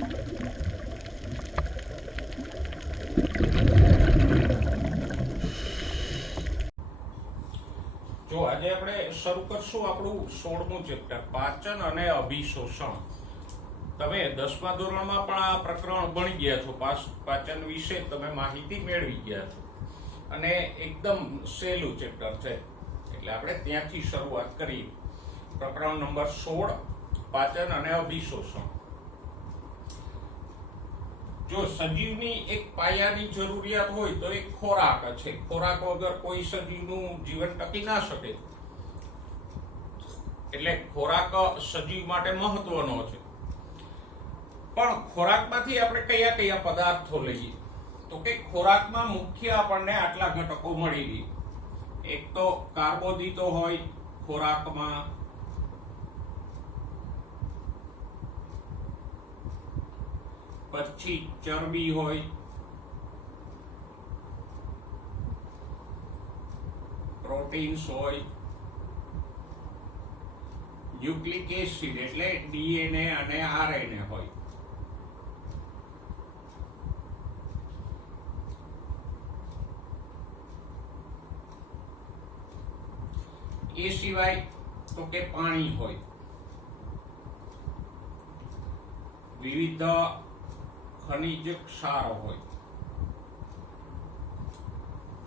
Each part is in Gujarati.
જો આજે આપણે શરૂ કરશું આપણું 16મું ચેપ્ટર પાચન અને અભિશોષણ. તમે 10મા ધોરણમાં પણ આ પ્રકરણ ભણી ગયા છો. પાચન વિશે તમે માહિતી મેળવી ગયા છો અને એકદમ સહેલું ચેપ્ટર છે, એટલે આપણે ત્યાંથી શરૂઆત કરીએ. પ્રકરણ નંબર 16 પાચન અને અભિશોષણ. જો સજીવની એક પાયાની જરૂરિયાત હોય તો એક ખોરાક છે. ખોરાક વગર કોઈ સજીવનું જીવન ટકી ના શકે, એટલે ખોરાક સજીવ માટે મહત્વનો છે. પણ ખોરાકમાંથી આપણે કયા કયા પદાર્થો લઈએ? તો કે ખોરાકમાં મુખ્ય આપણને આટલા ઘટકો મળી રહે. એક તો કાર્બોદિતો હોય ખોરાકમાં, પછી ચરબી હોય, પ્રોટીન્સ હોય, ન્યુક્લિક એસિડ એટલે ડીએનએ અને આરએનએ હોય. એ સિવાય તો કે પાણી હોય, વિવિધ ખનિજ ક્ષાર હોય,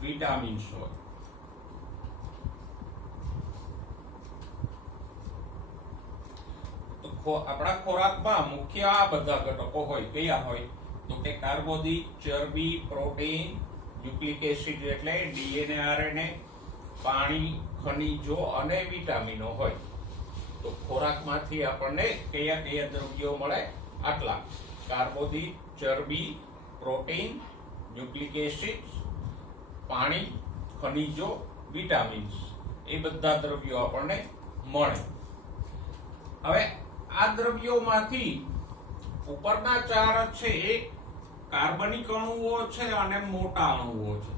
વિટામિન્સ હોય. તો આપણા ખોરાકમાં મુખ્ય આ બધા ઘટકો હોય. કયા હોય? તો કે કાર્બોદિત, ચરબી, પ્રોટીન, ન્યુક્લિક એસિડ એટલે ડીએનએ આરએનએ, પાણી, ખનિજો અને વિટામિનો હોય. તો ખોરાકમાંથી આપણને કયા કયા દ્રવ્યો મળે? આટલા: કાર્બોદિત, ચરબી, પ્રોટીન, ન્યુક્લિક એસિડ, પાણી, ખનિજો, વિટામિન્સ. એ બધા દ્રવ્યો આપણને મળે. હવે આ દ્રવ્યોમાંથી ઉપરના ચાર છે એ કાર્બનિક અણુઓ છે અને મોટા અણુઓ છે.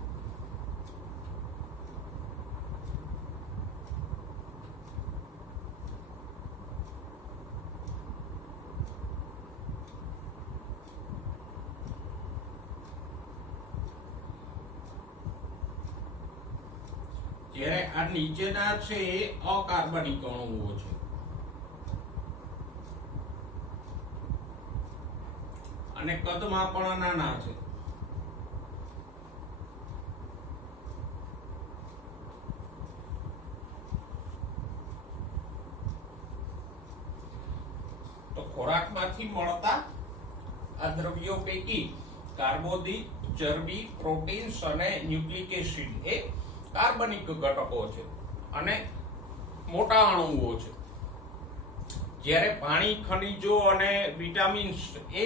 જ્યારે આ નીચેના છે એ અકાર્બનિક અણુઓ છે. અને કદમાં પણ નાના છે. તો ખોરાકમાંથી મળતા આ દ્રવ્યો પૈકી કાર્બોદિત, ચરબી, પ્રોટીન્સ અને ન્યુક્લિક એસિડ એ કાર્બનિક ઘટકો છે અને મોટા અણુઓ છે. જ્યારે પાણી, ખનિજો અને વિટામિન્સ એ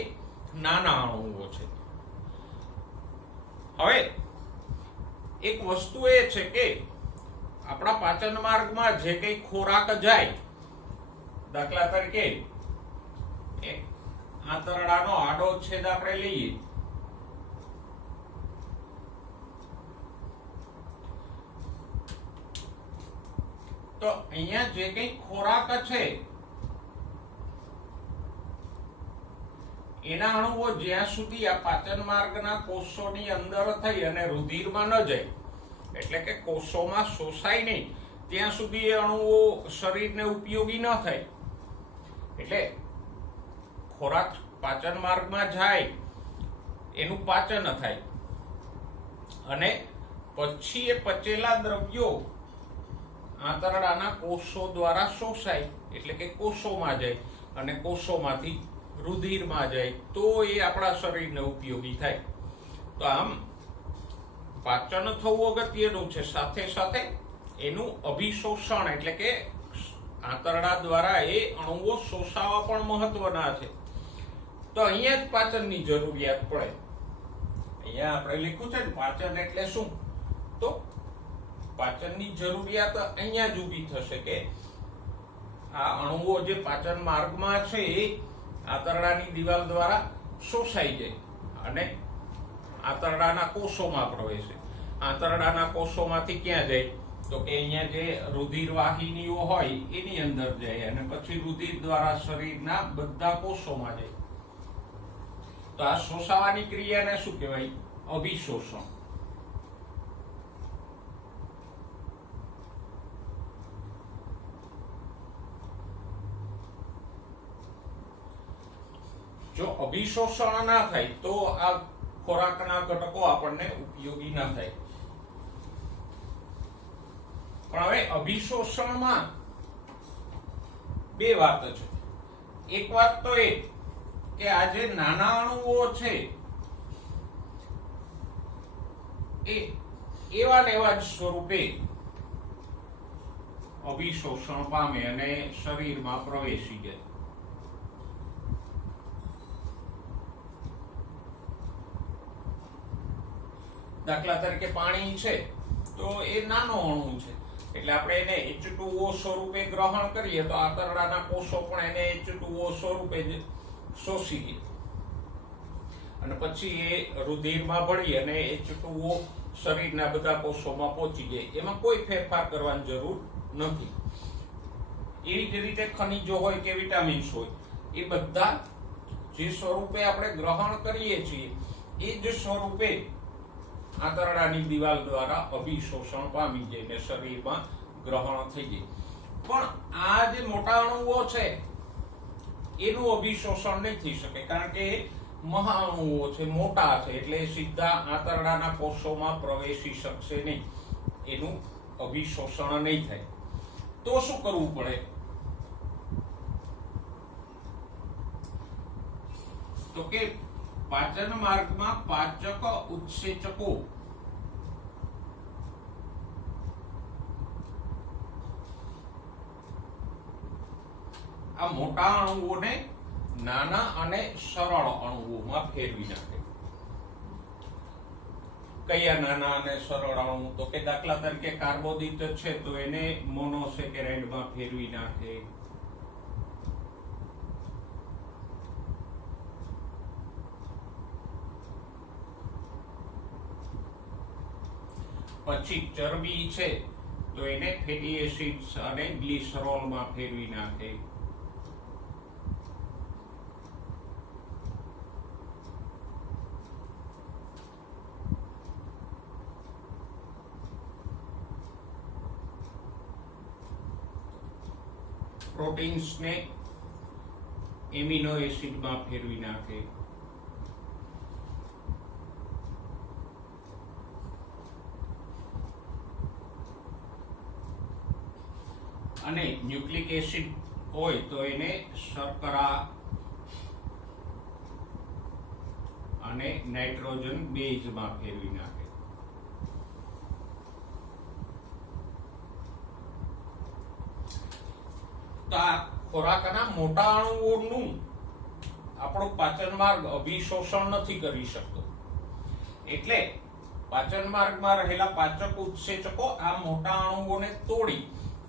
નાના અણુઓ છે. હવે એક વસ્તુ એ છે કે આપણા પાચન માર્ગમાં જે કઈ ખોરાક જાય, દાખલા તરીકે આંતરડાનો આડો છેદ આપણે લઈએ, તો અહીંયા જે કઈ ખોરાક છે એના અણુઓ જ્યાં સુધી આ પાચન માર્ગના કોષોની અંદર થઈ અને રુધિરમાં ન જાય, એટલે કે કોષોમાં શોષાય નહીં, ત્યાં સુધી એ અણુઓ શરીરને ઉપયોગી ન થાય. એટલે ખોરાક પાચન માર્ગમાં જાય, એનું પાચન થાય અને પછી એ પચેલા દ્રવ્યો આંતરડાના કોષો દ્વારા શોષાય, એટલે કે કોષોમાં જાય અને કોષોમાંથી રુધિરમાં જાય, તો એ આપણા શરીરને ઉપયોગી થાય. તો આમ પાચન થવું અગત્યનું છે. સાથે સાથે એનું અભિશોષણ એટલે કે આંતરડા દ્વારા એ અણુઓ શોષાવા પણ મહત્વના છે. તો અહીંયા જ પાચનની જરૂરિયાત પડે. અહીંયા આપણે લખ્યું છે ને પાચન એટલે શું? તો પાચનની જરૂરિયાત અહીંયા જ ઊભી થશે કે આ અણુઓ જે પાચન માર્ગમાં છે એ આંતરડાની દિવાલ દ્વારા શોષાઈ જાય અને આંતરડાના કોષોમાં પ્રવેશે. આંતરડાના કોષોમાંથી ક્યાં જાય? તો કે અહીંયા જે રુધિર વાહિનીઓ હોય એની અંદર જાય અને પછી રુધિર દ્વારા શરીરના બધા કોષોમાં જાય. તો આ શોષાવાની ક્રિયાને શું કહેવાય? અભિશોષણ. જો અભિશોષણ ના થાય તો આ ખોરાકના ઘટકો આપણને ઉપયોગી ના થાય. પણ હવે અભિશોષણમાં બે વાત છે. એક વાત તો એ કે આ જે નાના અણુઓ છે એ એવા ને એવા જ સ્વરૂપે અભિશોષણ પામે અને શરીરમાં પ્રવેશી જાય. દાખલા તરીકે પાણી છે તો એ નાનો અણુ છે એટલે આપણે એને H2O સ્વરૂપે ગ્રહણ કરીએ તો આંતરડાના કોષો પણ એને H2O સ્વરૂપે જ શોષી લે અને પછી એ રુધિરમાં ભળી અને H2O શરીરના બધા કોષોમાં પહોંચી જાય. એમાં કોઈ ફેરફાર કરવાની જરૂર નથી. એવી જ રીતે ખનિજો હોય કે વિટામિન્સ હોય એ બધા જે સ્વરૂપે આપણે ગ્રહણ કરીએ છીએ એ જ સ્વરૂપે આંતરડાની દિવાલ દ્વારા અભિશોષણ પામી જાય ને શરીરમાં ગ્રહણ થઈ જાય. પણ આ જે મોટા અણુઓ છે એનું અભિશોષણ નહીં થઈ શકે કારણ કે મહાઅણુઓ છે, મોટા છે એટલે સીધા આંતરડાના કોષોમાં પ્રવેશી શકશે નહીં. એનું અભિશોષણ નહીં થાય. તો શું કરવું પડે? તો કે પાચન માર્ગમાં પાચક ઉત્સેચકો આ મોટા અણુઓને નાના અને સરળ અણુઓમાં ફેરવી નાખે. કયા નાના અને સરળ અણુ? તો કે દાખલા તરીકે કાર્બોદિત છે તો એને મોનોસેકેરાઇડમાં ફેરવી નાખે. પછી ચરબી છે તો એને ફેટી એસિડ્સ અને ગ્લિસરોલમાં ફેરવી નાખે. પ્રોટીન્સને એમિનો એસિડમાં ફેરવી નાખે. અને ન્યુક્લિક એસિડ હોય તો એને શર્કરા અને નાઇટ્રોજન બેઝમાં ફેરવી નાખે. તો આ ખોરાકના મોટા અણુઓનું આપણો પાચન માર્ગ અભિશોષણ નથી કરી શકતો એટલે પાચન માર્ગમાં રહેલા પાચક ઉત્સેચકો આ મોટા અણુઓને તોડી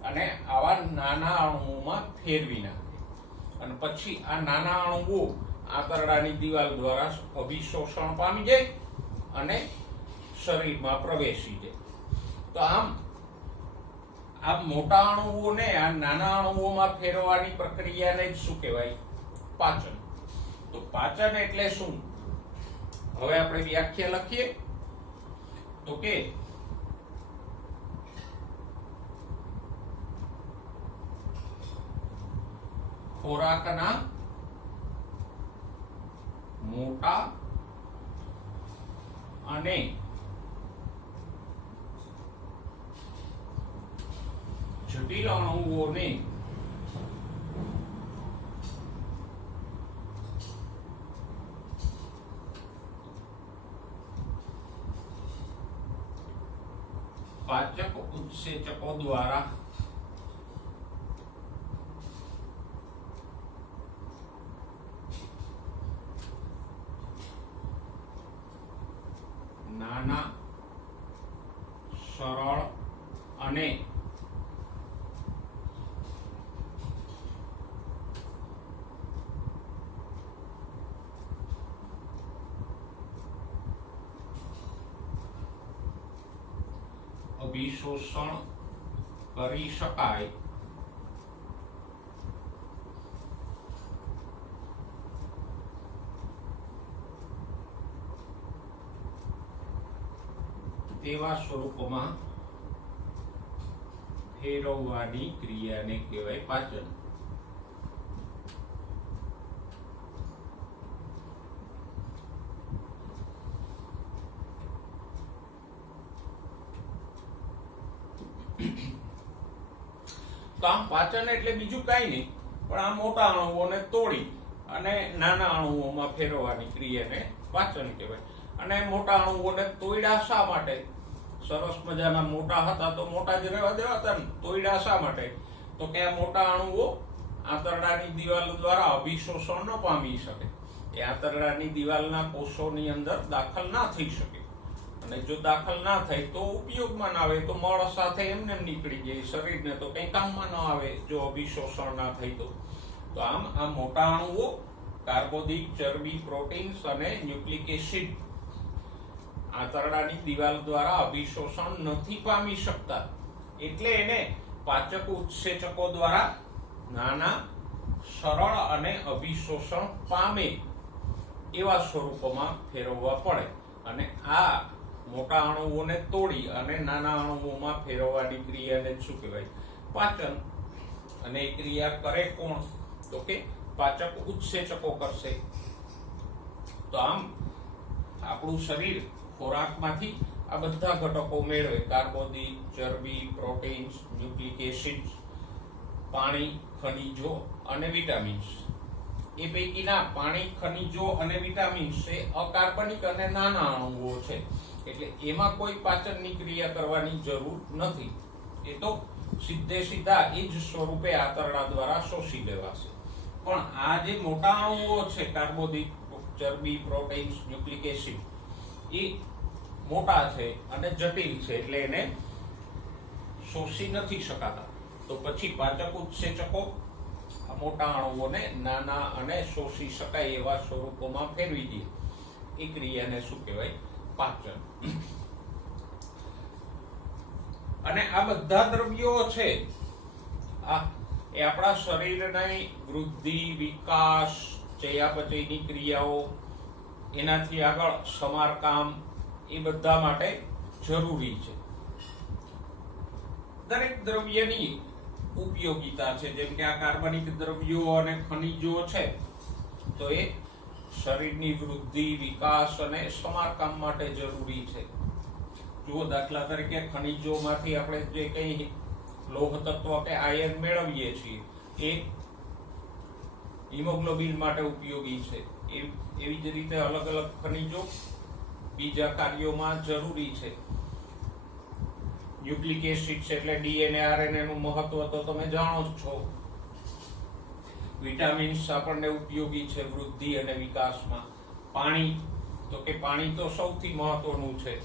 અને આવા નાના અણુઓમાં ફેરવી નાખે અને પછી આ નાના અણુઓ આંતરડાની દિવાલ દ્વારા અભિશોષણ પામી જાય અને શરીરમાં પ્રવેશી જાય. તો આમ આ મોટા અણુઓને આ નાના અણુઓમાં ફેરવવાની પ્રક્રિયાને જ શું કહેવાય? પાચન. તો પાચન એટલે શું? હવે આપણે વ્યાખ્યા લખીએ તો કે ખોરાકના મોટા અને જટિલ અણુઓને પાચક ઉત્સેચકો દ્વારા નાના, સરળ અને અભિશોષણ કરી શકાય તેવા સ્વરૂપમાં ફેરવવાની ક્રિયાને કહેવાય પાચન. તો આમ પાચન એટલે બીજું કાંઈ નહીં પણ આ મોટા અણુઓને તોડી અને નાના અણુઓમાં ફેરવવાની ક્રિયાને પાચન કહેવાય. અને મોટા અણુઓને તોડ્યા શા માટે? સરસ મજાના મોટા હતા તો મોટા જ રહેવા દેવાતા ને. તોડ્યા શા માટે? તો કે આ મોટા અણુઓ આંતરડાની દિવાલ દ્વારા અભિશોષણ ન પામી શકે. એ આંતરડાની દિવાલના કોષોની અંદર દાખલ ના થઈ શકે. અને જો દાખલ ના થાય તો ઉપયોગમાં ના આવે, તો મળ સાથે એમને નીકળી જાય. શરીરને તો કઈ કામમાં ન આવે જો અભિશોષણ ના થાય તો. તો આમ આ મોટા અણુઓ કાર્બોદિત, ચરબી, પ્રોટીન્સ અને ન્યુક્લિક એસિડ આંતરડાની દિવાલ દ્વારા અભિશોષણ નથી પામી શકતા. એટલે એને પાચક ઉત્સેચકો દ્વારા નાના, સરળ અને અભિશોષણ પામે એવા સ્વરૂપોમાં ફેરવવા પડે. અને આ મોટા અણુઓને તોડી અને નાના અણુઓમાં ફેરવવાની ક્રિયાને શું કહેવાય? પાચન. અને એ ક્રિયા કરે કોણ? તો કે પાચક ઉત્સેચકો કરશે. તો આમ આપણું શરીર ખોરાકમાંથી આ બધા ઘટકો મેળવે. કાર્બોદિત, ચરબી, પ્રોટીન્સ, ન્યુક્લિક એસિડ, પાણી, ખનિજો અને વિટામિન્સ. એ પૈકીના પાણી, ખનિજો અને વિટામિન્સ એ અકાર્બનિક અને નાના અણુઓ છે. એટલે એમાં કોઈ પાચનની ક્રિયા કરવાની જરૂર નથી. એ તો સીધે સીધા એ જ સ્વરૂપે આંતરડા દ્વારા શોષી લેવાશે. પણ આ જે મોટા અણુઓ છે, કાર્બોદિત, ચરબી, પ્રોટીન્સ, ન્યુક્લિક એસિડ, એ મોટા છે અને જટિલ છે. એટલે એને શોષી નથી શકાતા. તો પછી પાચક ઉત્સેચકો આ મોટા અણુઓને નાના અને શોષી શકાય એવા સ્વરૂપોમાં ફેરવી દે. એ ક્રિયાને શું કહેવાય? પાચન. અને આ બધા દ્રવ્યો છે એ આપણા શરીરની વૃદ્ધિ, વિકાસ, ચયાપચયની ક્રિયાઓ, એનાથી આગળ સમારકામ, એ બધા માટે જરૂરી છે. દરેક દ્રવ્યની ઉપયોગિતા છે. જેમ કે આ કાર્બનિક દ્રવ્યો અને ખનિજો છે તો એ શરીરની વૃદ્ધિ, વિકાસ અને સમારકામ માટે જરૂરી છે. જુઓ, દાખલા તરીકે ખનિજોમાંથી આપણે જે કંઈ લોહ તત્વ કે આયર્ન મેળવીએ છીએ એ હિમોગ્લોબિન માટે ઉપયોગી છે. એવી જ રીતે અલગ અલગ ખનિજો બીજા કાર્યોમાં જરૂરી છે. ન્યુક્લિક એસિડ છે એટલે ડીએનએ, આરએનએ નું મહત્વ તો તમે જાણો જ છો. વિટામિન્સ આપણને ઉપયોગી છે વૃદ્ધિ અને વિકાસમાં. પાણી, તો કે પાણી તો સૌથી મહત્વનું છે.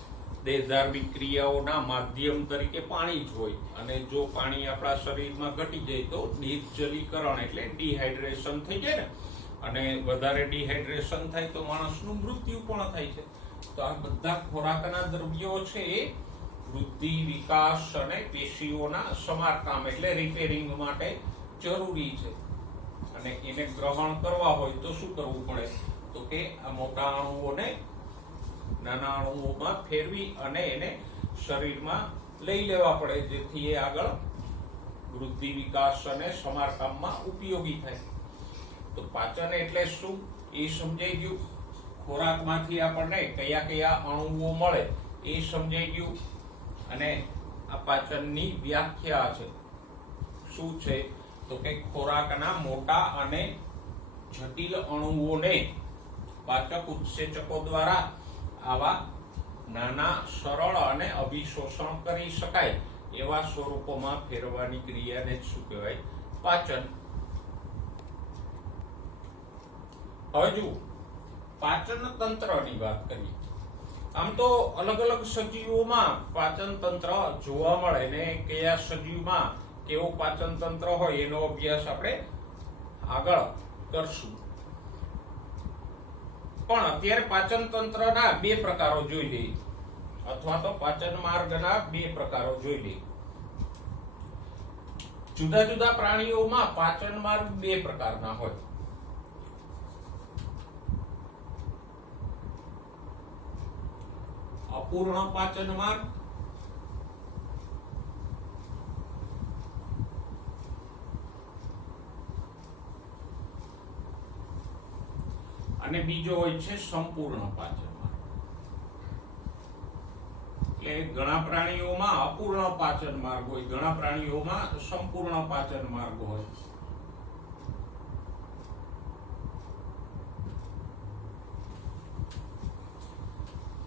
દેહધાર્મિક ક્રિયાઓના માધ્યમ તરીકે પાણી જ હોય. અને જો પાણી આપણા શરીરમાં ઘટી જાય તો નિર્જલીકરણ એટલે ડિહાઇડ્રેશન થઈ જાય ને. અને વધારે ડિહાઇડ્રેશન થાય તો માણસનું મૃત્યુ પણ થાય છે. તો આ બધા ખોરાકના દ્રવ્યો છે એ વૃદ્ધિ, વિકાસ અને પેશીઓના સમારકામ એટલે રિપેરિંગ માટે જરૂરી છે. અને એને ગ્રહણ કરવા હોય તો શું કરવું પડે? તો કે આ મોટા અણુઓને નાના અણુઓમાં ફેરવી અને એને શરીરમાં લઈ લેવા પડે, જેથી એ આગળ વૃદ્ધિ, વિકાસ અને સમારકામમાં ઉપયોગી થાય. તો પાચન એટલે શું એ સમજાઈ ગયું. ખોરાકમાંથી આપણને કયા કયા અણુઓ મળે એ સમજાઈ ગયું. અને આ પાચનની વ્યાખ્યા છે શું છે? તો કે ખોરાકના મોટા અને જટિલ અણુઓને પાચક ઉત્સેચકો દ્વારા આવા નાના, સરળ અને અભિશોષણ કરી શકાય એવા સ્વરૂપોમાં ફેરવવાની ક્રિયાને શું કહેવાય? પાચન. હવે જુઓ, પાચન તંત્રની વાત કરીએ. આમ તો અલગ અલગ સજીવોમાં પાચન તંત્ર જોવા મળે ને કયા સજીવમાં કેવું પાચન તંત્ર હોય એનો અભ્યાસ આપણે આગળ કરશું. પણ અત્યારે પાચન તંત્રના બે પ્રકારો જોઈ લઈએ, અથવા તો પાચન માર્ગના બે પ્રકારો જોઈ લઈએ. જુદા જુદા પ્રાણીઓમાં પાચન માર્ગ બે પ્રકારના હોય. અપૂર્ણ પાચન માર્ગ અને બીજો હોય છે સંપૂર્ણ પાચન માર્ગ. એટલે ઘણા પ્રાણીઓમાં અપૂર્ણ પાચન માર્ગ હોય, ઘણા પ્રાણીઓમાં સંપૂર્ણ પાચન માર્ગ હોય.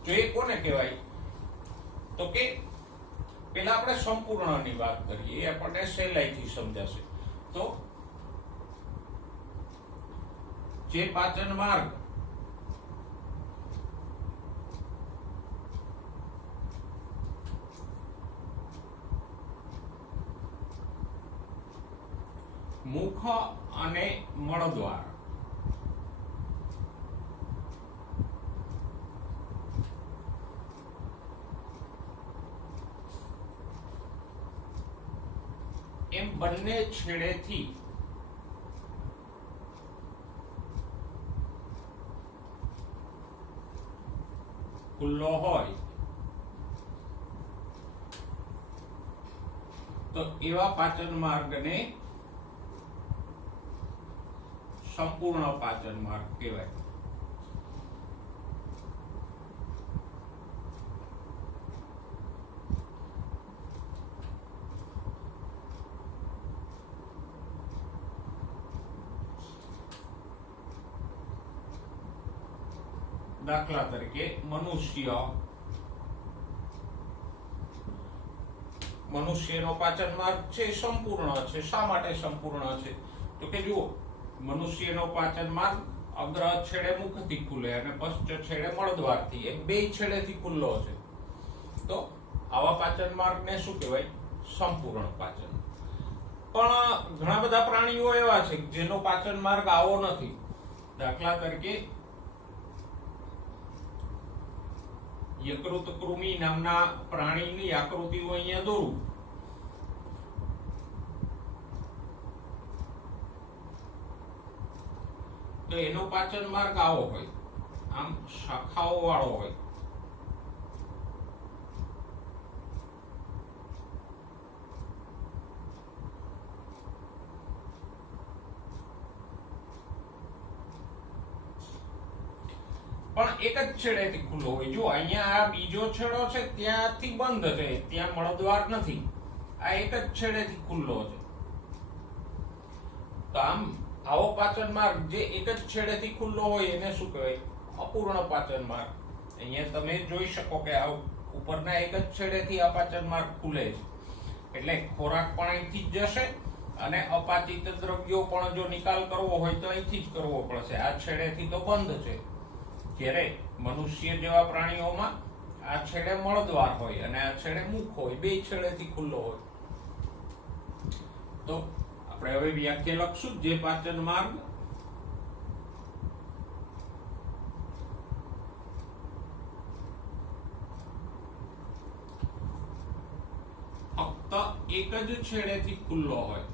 તો એ કોને કહેવાય? તો કે પેલા આપણે સંપૂર્ણની વાત કરીએ, એ આપણને સહેલાઈથી સમજાશે. તો જે પાચન માર્ગ મુખ અને મળદ્વાર એમ બંને છેડેથી ખુલ્લો હોય તો એવા પાચન માર્ગને સંપૂર્ણ પાચન માર્ગ કહેવાય. દાખલા તરીકે મનુષ્યનો પાચન માર્ગ છે સંપૂર્ણ છે. શા માટે સંપૂર્ણ છે? તો કે જુઓ, મનુષ્યનો પાચન માર્ગ અગ્ર છેડે મુખથી ખુલે અને પશ્ચ છેડે મળદ્વારથી, એમ બે છેડેથી ખુલ્લો છે. તો આવા પાચન માર્ગને શું કહેવાય? સંપૂર્ણ પાચન. પણ ઘણા બધા પ્રાણીઓ એવા છે જેનો પાચન માર્ગ આવો નથી. દાખલા તરીકે યકૃત કૃમિ નામના પ્રાણીની આકૃતિ હું અહીંયા દોરું. તો એનો પાચન માર્ગ આવો હોય, આમ શાખાઓ વાળો હોય. પણ એક જ છેડેથી ખુલ્લો હોય. જો અહીંયા આ બીજો છેડો છે ત્યાંથી બંધ છે, ત્યાં મળદ્વાર નથી. આ એક જ છેડેથી ખુલ્લો છે. તો આમ આવો પાચન માર્ગ જે એક જ છેડેથી ખુલ્લો હોય એને શું કહેવાય? અપૂર્ણ પાચન માર્ગ. અહીંયા તમે જોઈ શકો કે આ ઉપરના એક જ છેડેથી આ પાચન માર્ગ ખુલે છે. એટલે ખોરાક પણ અહીંથી જ જશે અને અપાચિત દ્રવ્યો પણ જો નિકાલ કરવો હોય તો અહીંથી જ કરવો પડશે. આ છેડેથી તો બંધ છે. જ્યારે મનુષ્ય જેવા પ્રાણીઓમાં આ છેડે મળદ્વાર હોય અને આ છેડે મુખ હોય, બે છેડેથી ખુલ્લો હોય. તો આપણે હવે વ્યાખ્યા લખશું. જે પાચન માર્ગ ફક્ત એક જ છેડેથી ખુલ્લો હોય,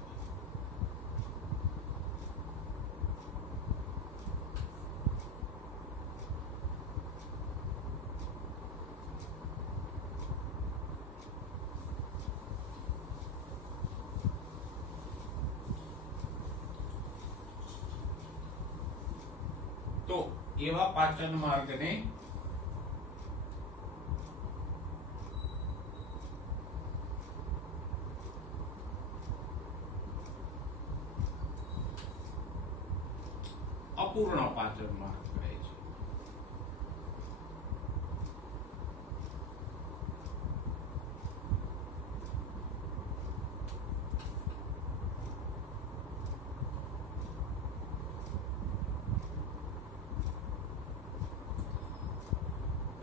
તો એવા પાચન માર્ગને અપૂર્ણ પાચન માર્ગ કહે છે.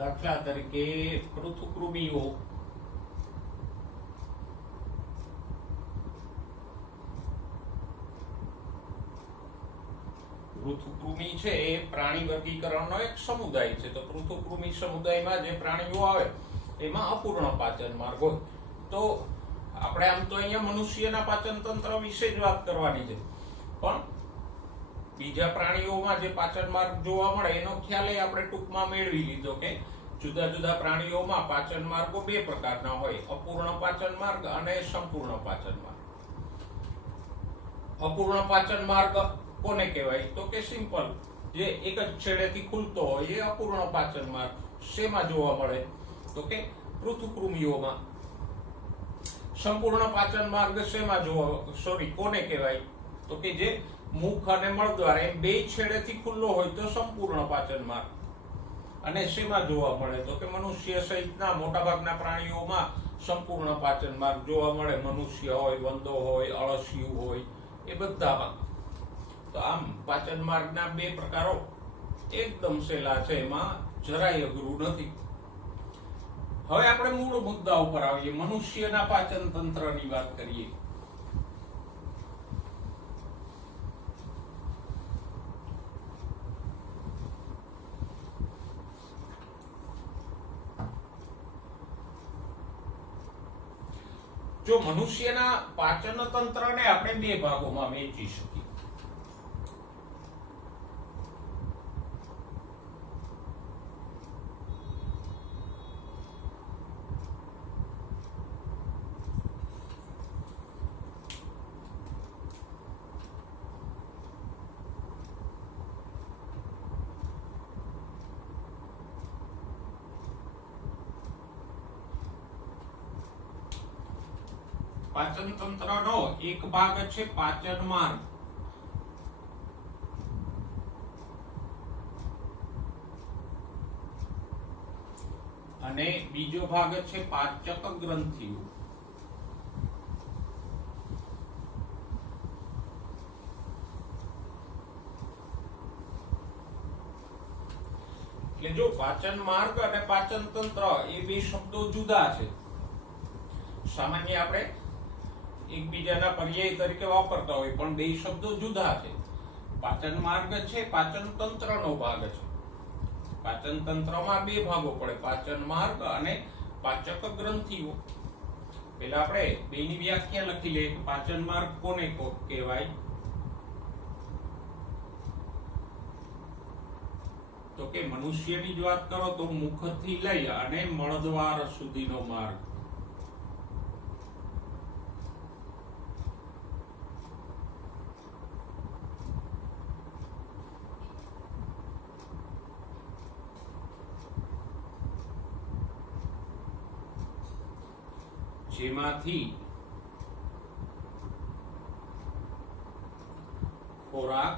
દાખલા તરીકે પૃથુકૃમિઓ પૃથુકૃમિ છે એ પ્રાણી વર્ગીકરણનો એક સમુદાય છે. તો પૃથુકૃમિ સમુદાયમાં જે પ્રાણીઓ આવે એમાં અપૂર્ણ પાચન માર્ગ હોય. તો આપણે આમ તો અહીંયા મનુષ્યના પાચન તંત્ર વિશે જ વાત કરવાની છે, પણ બીજા પ્રાણીઓમાં જે પાચન માર્ગ જોવા મળે એનો ખ્યાલ આપણે ટૂંકમાં મેળવી લીધો કે જુદા જુદા પ્રાણીઓમાં પાચન માર્ગો બે પ્રકારના હોય, અપૂર્ણ પાચન માર્ગ અને સંપૂર્ણ પાચન માર્ગ. અપૂર્ણ પાચન માર્ગ કોને કહેવાય? તો કે સિમ્પલ, જે એક જ છેડેથી ખુલતો હોય એ અપૂર્ણ પાચન માર્ગ. શેમાં જોવા મળે? તો કે પૃથુકૃમિઓમાં. સંપૂર્ણ પાચન માર્ગ શેમાં કોને કહેવાય? તો કે જે મુખ અને મળદ્વાર એમ બે છેડેથી ખુલ્લો હોય તો સંપૂર્ણ પાચન માર્ગ. અને શેમાં જોવા મળે? તો કે મનુષ્ય સહિતના મોટાભાગના પ્રાણીઓમાં સંપૂર્ણ પાચન માર્ગ જોવા મળે. મનુષ્ય હોય, વંદો હોય, અળસિયું હોય, એ બધામાં. તો આમ પાચન માર્ગના બે પ્રકારો એકદમ સહેલા છે, એમાં જરાય અઘરું નથી. હવે આપણે મૂળ મુદ્દા ઉપર આવીએ, મનુષ્યના પાચન તંત્રની વાત કરીએ. જો મનુષ્યના પાચન તંત્રને આપણે બે ભાગોમાં વહેંચી શકીએ. પાચન તંત્રનો એક ભાગ છે પાચન માર્ગ, અને બીજો ભાગ છે પાચક ગ્રંથિઓ. એટલે જો પાચન માર્ગ અને પાચન તંત્ર એ બે શબ્દો જુદા છે. સામાન્ય આપણે એકબીજાના પર્યાય તરીકે વાપરતા હોય, પણ બે શબ્દો જુદા છે. પાચન માર્ગ છે પાચન તંત્રનો ભાગ છે. પાચન તંત્રમાં બે ભાગો પડે, પાચન માર્ગ અને પાચક ગ્રંથિઓ. પેલા આપણે બેની વ્યાખ્યા લખી લઈએ. પાચન માર્ગ કોને કહેવાય? તો કે મનુષ્યની જ વાત કરો તો મુખથી લઈ અને મળદ્વાર સુધીનો માર્ગ. જેમાંથી ખોરાક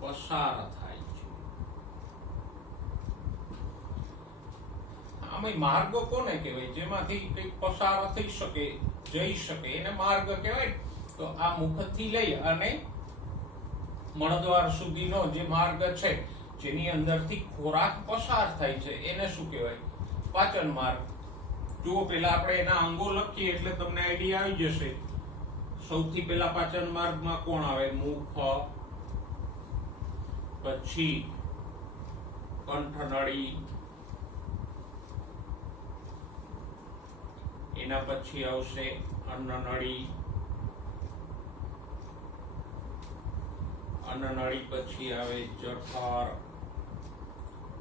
પસાર થાય છે. આમાં માર્ગ કોને કહેવાય? જેમાંથી કંઈક પસાર થઈ શકે, જઈ શકે, એને માર્ગ કહેવાય. તો આ મુખથી લઈ અને મળદ્વાર સુધીનો જે માર્ગ છે, જેની અંદરથી ખોરાક પસાર થાય છે, એને શું કહેવાય? પાચન માર્ગ. જુઓ, પેલા આપણે એના અંગો લખીએ એટલે તમને આઈડિયા આવી જશે. સૌથી પહેલા પાચન માર્ગમાં કોણ આવે? મુખ, પછી કંઠનળી, એના પછી આવશે અન્નનળી, અન્નનળી પછી આવે જઠર,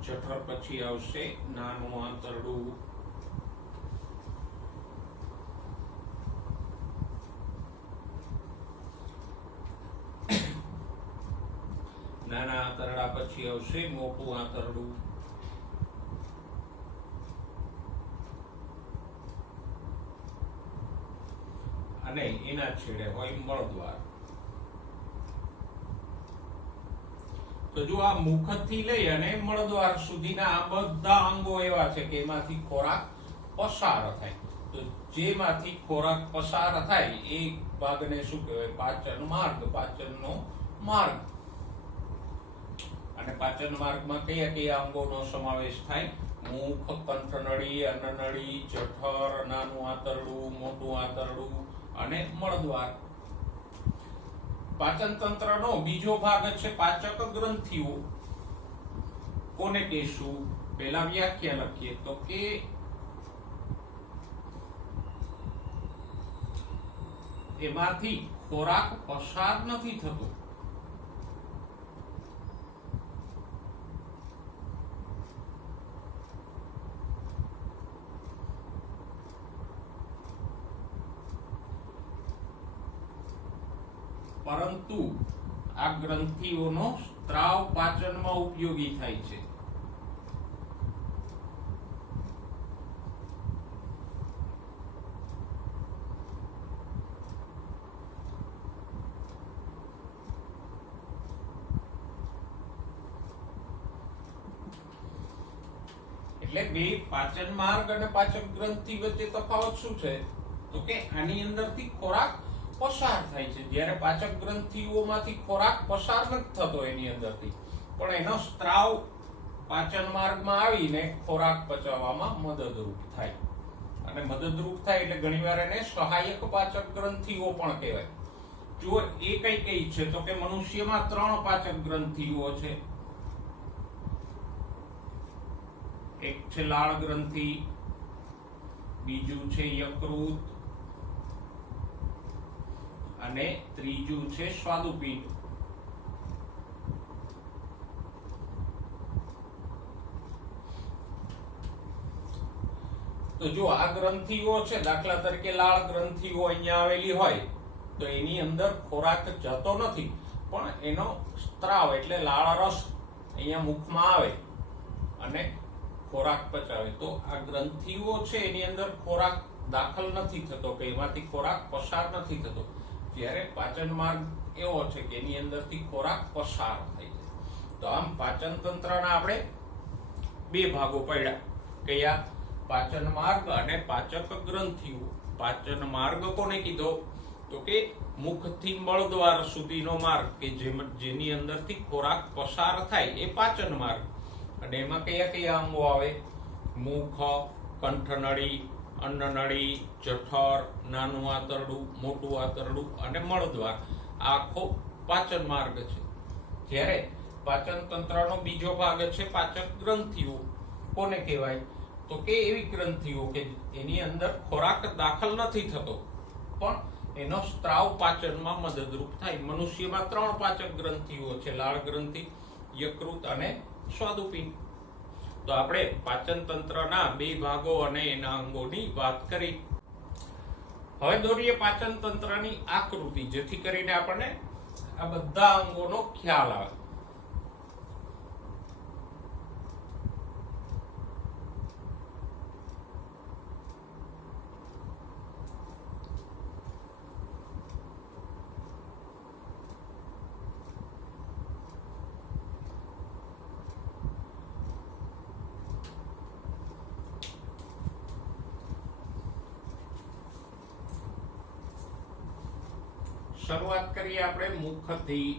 જઠર પછી આવશે નાનું આંતરડું, નાના આંતરડા પછી આવશે મોટું આંતરડું, અને એના છેડે હોય મળદ્વાર. તો જો આ મુખથી લઈ અને મળદ્વાર સુધીના આ બધા અંગો એવા છે કે એમાંથી ખોરાક પસાર થાય. તો જેમાંથી ખોરાક પસાર થાય એ ભાગને શું કહેવાય? પાચન માર્ગ, પાચનનો માર્ગ. અને પાચન માર્ગમાં કયા કયા અંગોનો સમાવેશ થાય? મુખ, કંઠનળી, અન્નનળી, જઠર, નાનું આંતરડું, મોટું આંતરડું અને મળદ્વાર. પાચન તંત્રનો બીજો ભાગ છે પાચક ગ્રંથિઓ. કોને કહેશું? પહેલા વ્યાખ્યા લખીએ તો કે એમાંથી ખોરાક પસાર નથી થતો. પરંતુ આ ગ્રંથિઓનો સ્ત્રાવ પાચનમાં ઉપયોગી થાય છે. એટલે બે પાચન માર્ગ અને પાચક ગ્રંથિ વચ્ચે તફાવત શું છે? તો કે આની અંદરથી ખોરાક પસાર થાય છે, જ્યારે પાચક ગ્રંથિઓમાંથી ખોરાક પસાર નથી થતો એની અંદરથી, પણ એનો સ્ત્રાવ પાચન માર્ગમાં આવીને ખોરાક પચાવવામાં મદદરૂપ થાય. અને મદદરૂપ થાય એટલે ઘણીવાર એને સહાયક પાચક ગ્રંથિઓ પણ કહેવાય. જો એ કઈ છે તો કે મનુષ્યમાં 3 પાચક ગ્રંથિઓ છે. એક છે લાળ ગ્રંથિ, બીજું છે યકૃત અને ત્રીજું છે સ્વાદુપિંડ. તો જો આ ગ્રંથિઓ છે, દાખલા તરીકે લાળ ગ્રંથિઓ અહીંયા આવેલી હોય તો એની અંદર ખોરાક જતો નથી, પણ એનો સ્ત્રાવ એટલે લાળ રસ અહીંયા મુખમાં આવે અને ખોરાક પચાવે. તો આ ગ્રંથિઓ છે એની અંદર ખોરાક દાખલ નથી થતો, કે એમાંથી ખોરાક પસાર નથી થતો, જ્યારે પાચન માર્ગ એવો છે કે એની અંદરથી ખોરાક પસાર થાય છે. તો આમ પાચન તંત્રના આપણે 2 ભાગો પડ્યા. કયા? પાચન માર્ગ અને પાચક ગ્રંથિઓ. પાચન માર્ગ કોને કીધો? તો કે મુખથી મળદ્વાર સુધીનો માર્ગ, કે જેની અંદરથી ખોરાક પસાર થાય એ પાચન માર્ગ. અને એમાં કયા અંગો આવે? મુખ, કંઠનળી, અન્નનળી, જઠર, નાનું આંતરડું, મોટું આંતરડું અને મળદ્વાર. આખો પાચન માર્ગ છે. જ્યારે પાચન તંત્રનો બીજો ભાગ છે પાચક ગ્રંથિઓ. કોને કહેવાય? તો કે એવી ગ્રંથિઓ કે એની અંદર ખોરાક દાખલ નથી થતો, પણ એનો સ્ત્રાવ પાચનમાં મદદરૂપ થાય. મનુષ્યમાં 3 પાચક ગ્રંથિઓ છે: લાળ ગ્રંથિ, યકૃત અને સ્વાદુપિંડ. તો આપણે પાચન તંત્રના 2 ભાગો અને એના અંગોની વાત કરી. હવે દોરીએ પાચન તંત્રની આકૃતિ, જેથી કરીને આપણને આ બધા અંગોનો ખ્યાલ આવે. શરૂઆત કરીએ આપણે મુખથી.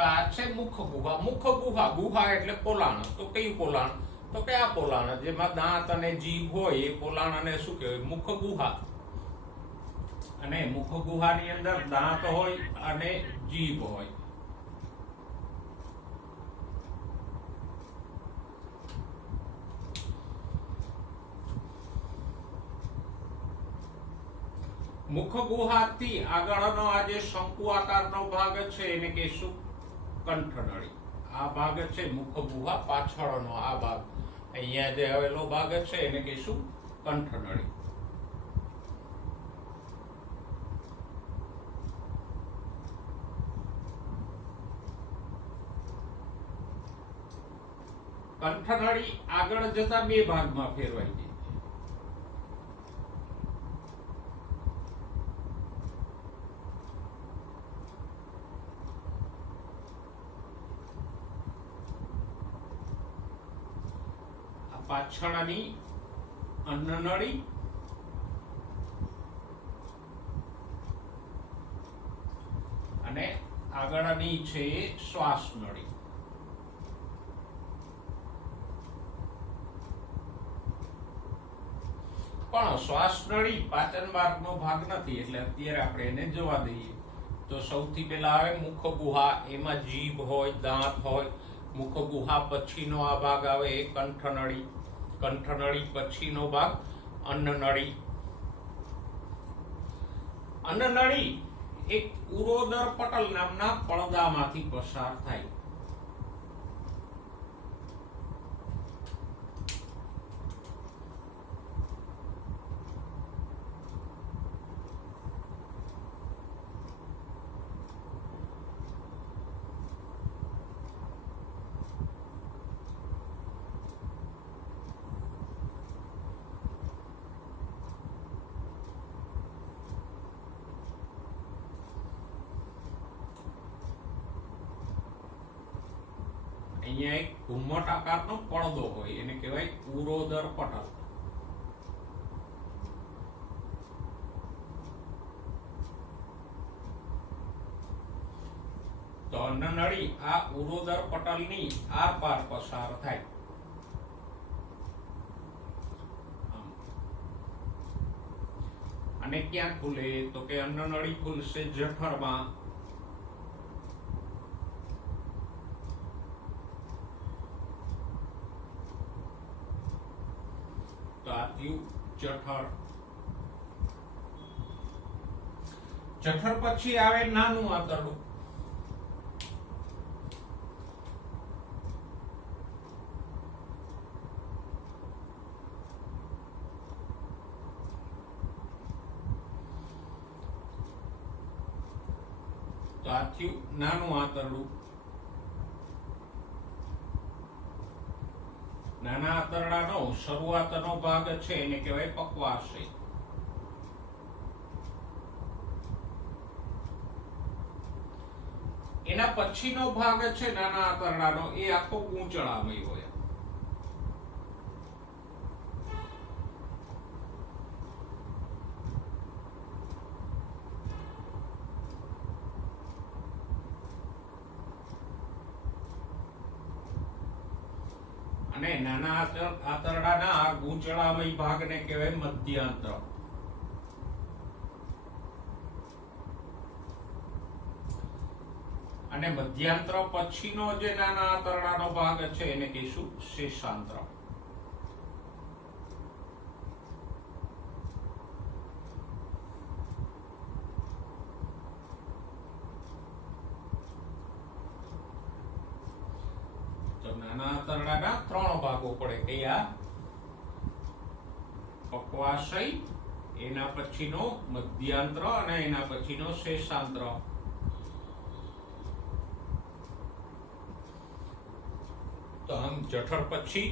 તો આ છે મુખ ગુહા. મુખ ગુહા, ગુહા એટલે પોલાણ. તો કયું પોલાણ? તો કે આ પોલાણ જેમાં દાંત અને જીભ હોય એ પોલાણ અને શું કહેવાય? મુખ ગુહા. અને મુખ ગુહાની અંદર દાંત હોય અને જીભ હોય. મુખ ગુહાથી આગળનો આ જે શંકુ આકારનો ભાગ છે એને કહીશું કંઠનળી. આ ભાગ છે મુખ ગુહા પાછળનો આ ભાગ, અહીંયા જે આવેલો ભાગ છે એને કહીશું કંઠનળી. કંઠનળી આગળ જતા 2 ભાગમાં ફેરવાઈ જાય. પાછળની અન્નનળી અને આગળની છે શ્વાસ નળી. પણ શ્વાસ નળી પાચન માર્ગનો ભાગ નથી, એટલે અત્યારે આપણે એને જવા દઈએ. તો સૌથી પહેલા આવે મુખ ગુહા. એમાં જીભ હોય, દાંત હોય. મુખ ગુહા પછીનો આ ભાગ આવે એ કંઠનળી. કંઠનળી પછીનો ભાગ અન્નનળી. અન્નનળી એક ઉરોદર પટલ નામના પડદામાંથી પસાર થાય. અહીંયા એક ઘુમ્મટ આકારનો પડદો હોય, એને કહેવાય ઉરોદર પટલ. તો અન્નનળી આ ઉરોદર પટલની આરપાર પસાર થાય. અને ક્યાં ખુલે? તો કે અન્નનળી ખુલશે જઠરમાં. જઠર. જઠર પછી આવે નાનું આંતરડું. તો આ થયું નાનું આંતરડું. નાના આંતરડાનો શરૂઆતનો ભાગ છે એને કહેવાય પક્વાશય. એના પછીનો ભાગ છે નાના આંતરડાનો, એ આખો ગૂંચળામય હોય. અને નાના આંતરડાના આ ગૂંચળામય ભાગને કહેવાય મધ્યાંત્ર. અને મધ્યાંત્ર પછીનો જે નાના આંતરડાનો ભાગ છે એને કહીશું શેષાંત્ર. નાના આંતરડાના ત્રણ ભાગો પડે. કયા? પક્વાશય, એના પછીનો મધ્યાંત્ર અને એના પછીનો શેષાંત્ર. તો આમ જઠર પછી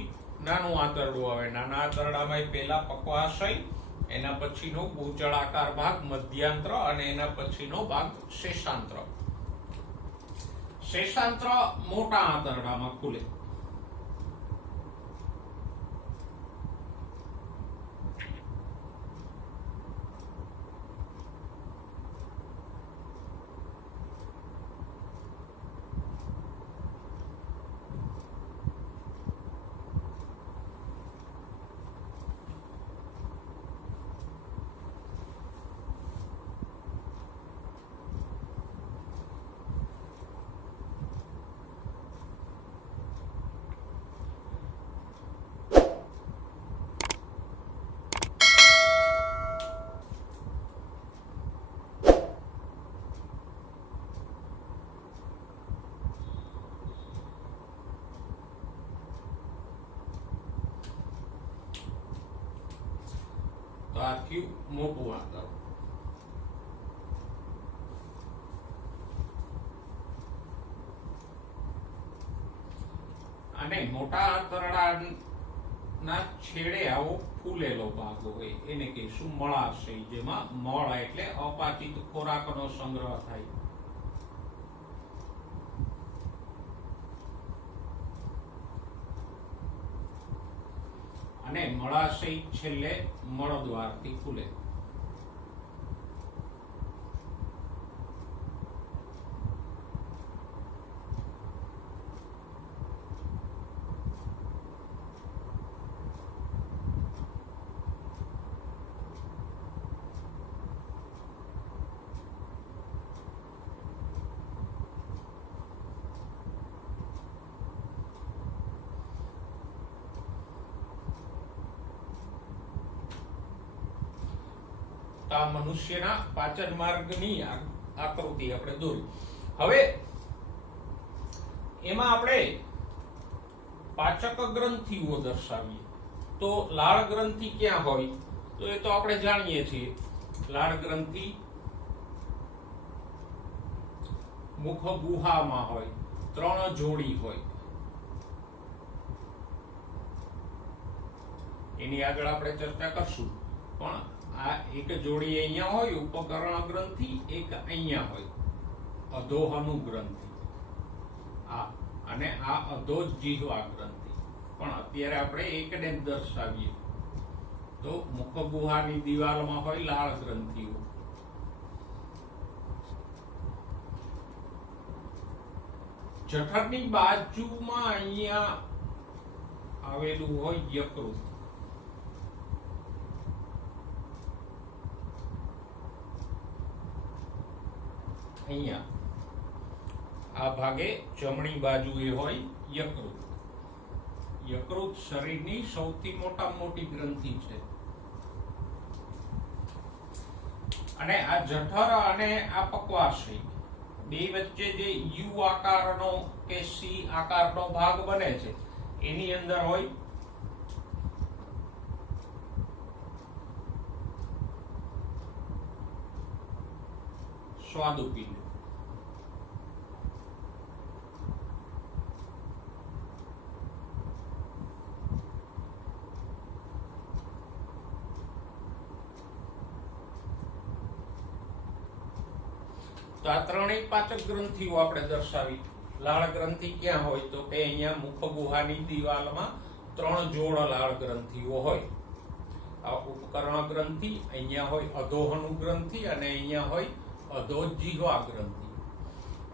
નાનું આંતરડું આવે. નાના આંતરડામાં પહેલા પક્વાશય, એના પછીનો ગૂંચળાકાર ભાગ મધ્યાંત્ર અને એના પછીનો ભાગ શેષાંત્ર. શેષાંત્ર મોટા આંતરડામાં ખુલે. તો આ થયું મોટું આંતરડું. અને મોટા આંતરડાના છેડે આવો ફૂલેલો ભાગ હોય એને કહીશું મળાશય, જેમાં મળ એટલે અપાચિત ખોરાકનો સંગ્રહ થાય. અને મળાશય છેલ્લે મળદ્વારથી ખુલે. તો આ મનુષ્યના પાચન માર્ગની આકૃતિ આપણે દોરી. હવે એમાં આપણે પાચક ગ્રંથિઓ દર્શાવીએ તો લાળ ગ્રંથિ ક્યાં હોય તો એ તો આપણે જાણીએ છીએ. લાળ ગ્રંથિ મુખ ગુહામાં હોય, 3 જોડી હોય. એની આગળ આપણે ચર્ચા કરશું. પણ આ એક જોડી અહીંયા હોય ઉપકર્ણ ગ્રંથિ, એક અહીંયા હોય અધોહનુ ગ્રંથિ, આ અને આ અધોજીહ્વા ગ્રંથિ. પણ અત્યારે આપણે એકને જ દર્શાવીએ તો મુખ ગુહાની દિવાલમાં હોય લાળ ગ્રંથિઓ. જઠરની બાજુમાં અહીંયા આવેલું હોય યકૃત. અહીંયા આ ભાગે જમણી બાજુએ હોય યકૃત. યકૃત શરીરની સૌથી મોટામાં મોટી ગ્રંથિ છે. અને આ જઠર અને આ પક્વાશય બે વચ્ચે જે યુ આકારનો કે સી આકારનો ભાગ બને છે એની અંદર હોય સ્વાદુપિંડ. તો આ ત્રણેય પાચક ગ્રંથિઓ આપણે દર્શાવી. લાળ ગ્રંથિ ક્યાં હોય તો કે અહીંયા મુખ ગુહાની દિવાલમાં 3 જોડ લાળ ગ્રંથિઓ હોય. આ ઉપકર્ણ ગ્રંથિ, અહીંયા હોય અધોહનુ ગ્રંથિ અને અહીંયા હોય અધોજીહ્વા ગ્રંથિ.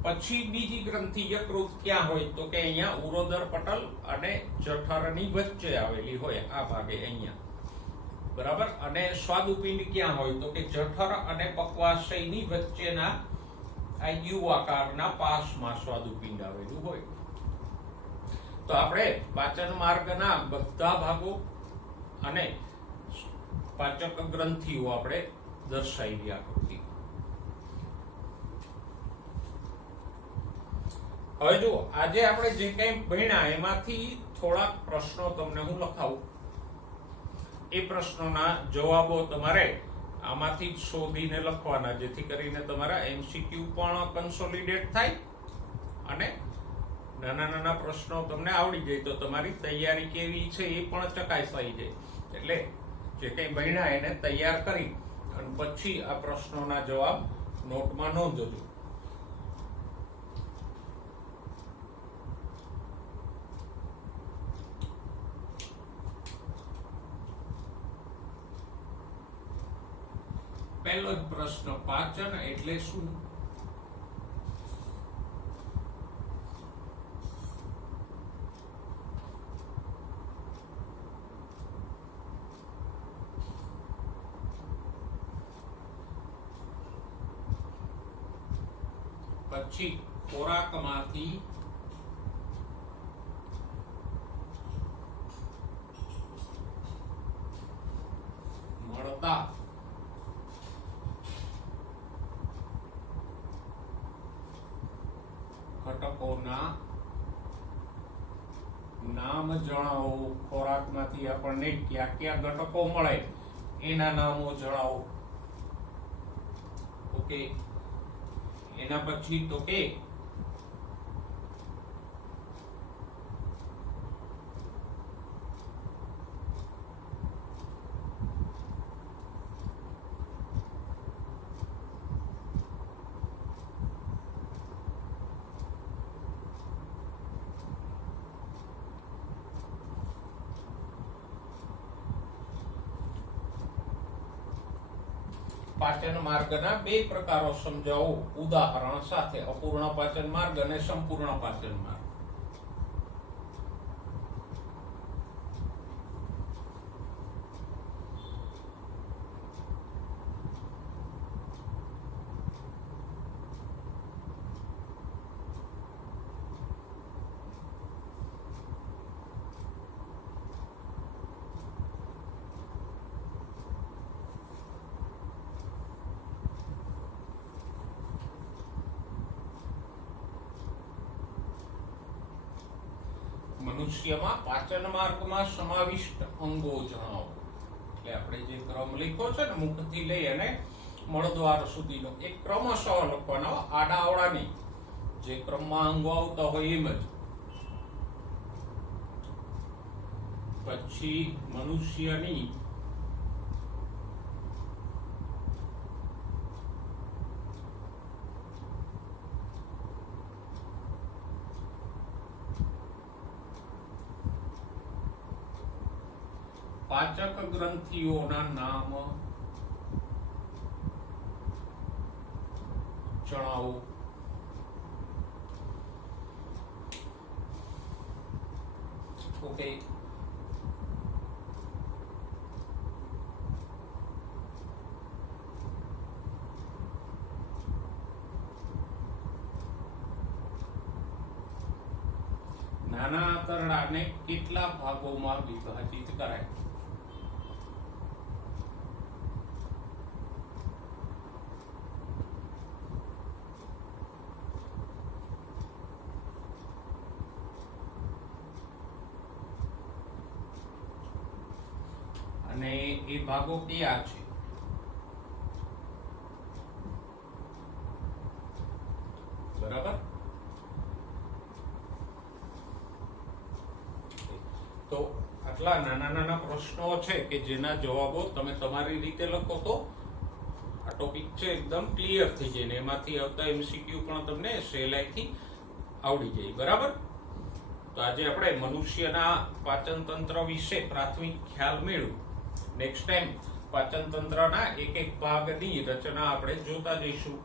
પછી બીજી ગ્રંથિ યકૃત ક્યાં હોય તો કે અહીંયા ઉરોદર પટલ અને જઠરની વચ્ચે આવેલી હોય આ ભાગે અહીંયા. બરાબર. અને સ્વાદુપિંડ ક્યાં હોય તો કે જઠર અને પક્વાશયની વચ્ચેના આ યુ આકારના પાસમાં સ્વાદુપિંડ આવેલું હોય. તો આપણે પાચન માર્ગના બધા ભાગો અને પાચક ગ્રંથિઓ આપણે દર્શાવી આકૃતિ. હવે જો આજે આપણે જે કંઈ ભણ્યા એમાંથી થોડાક પ્રશ્નો તમને હું લખાવું. એ પ્રશ્નોના જવાબો તમારે આમાંથી જ શોધીને લખવાના, જેથી કરીને તમારા MCQ પણ કન્સોલિડેટ થાય અને નાના નાના પ્રશ્નો તમને આવડી જાય તો તમારી તૈયારી કેવી છે એ પણ ચકાસાઈ જાય. એટલે જે કંઈ ભણ્યા એને તૈયાર કરી અને પછી આ પ્રશ્નોના જવાબ નોટમાં નોંધજો. પહેલો જ પ્રશ્ન, પાચન એટલે શું? પછી ખોરાકમાંથી મળતા ઘટકોના નામ જણાવો. ખોરાકમાંથી આપણને કયા કયા ઘટકો મળે એના નામો જણાવો. ઓકે. એના પછી તો કે પાચન માર્ગના 2 પ્રકારો સમજાવો ઉદાહરણ સાથે. અપૂર્ણ પાચન માર્ગ અને સંપૂર્ણ પાચન માર્ગ. મનુષ્યમાં પાચન માર્ગમાં સમાવિષ્ટ અંગો જણાવો. એટલે આપણે જે ક્રમ લખ્યો છે ને મુખથી લઈ અને મળદ્વાર સુધીનો એ ક્રમશઃ લખવાનો, આડાઅવળા નહીં, જે ક્રમમાં અંગો આવતા હોય એમ જ. પછી મનુષ્યની પાચક ગ્રંથિઓના નામ જણાવો. ઓકે, નાના આંતરડાને કેટલા ભાગોમાં વિભાજિત કરાય? અને એ ભાગો કયા છે? બરાબર. તો આટલા નાના નાના પ્રશ્નો છે કે જેના જવાબો તમે તમારી રીતે લખો તો આ ટોપિક છે એકદમ ક્લિયર થઈ જાય ને એમાંથી આવતા એમસીક્યુ પણ તમને સહેલાઈથી આવડી જાય. બરાબર. તો આજે આપણે મનુષ્યના પાચન તંત્ર વિશે પ્રાથમિક ખ્યાલ મેળવ્યો. નેક્સ્ટ ટાઈમ પાચન તંત્રના એક એક ભાગની રચના આપણે જોતા જઈશું.